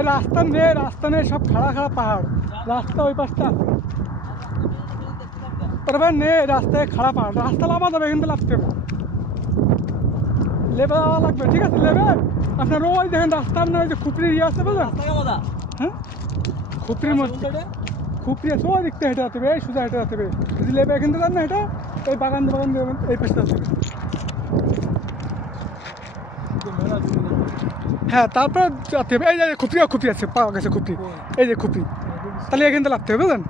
এই রাস্তা নেই, সব খাড়া খাড়া পাহাড়। রাস্তা ওই পাশটা আছে, তারপরে নেই রাস্তায় খাড়া পাহাড়। রাস্তা লাভা যাবে, কিন্তু লাভতে হবে, লেবে যাওয়া লাগবে। ঠিক আছে, লেবে আপনার ওই দেখেন রাস্তা, আপনার ওই যে খুপড়ির ইয়ে আছে বুঝলেন? হ্যাঁ, খুপড়ির মধ্যে খুপড়ি আছে, ওই দিকতে হেঁটে যেতে হবে, এই সোজা হেঁটে যেতে হবে। যদি লেবে এখান থেকে যান না, এটা এই বাগান এই পাশটা আছে। হ্যাঁ, তারপরে যেতে হবে। এই যে খুপড়ি আছে, পাওয়া গেছে খুপড়ি, এই যে খুপড়ি। তাহলে এখান থেকে লাগতে হবে বুঝলেন?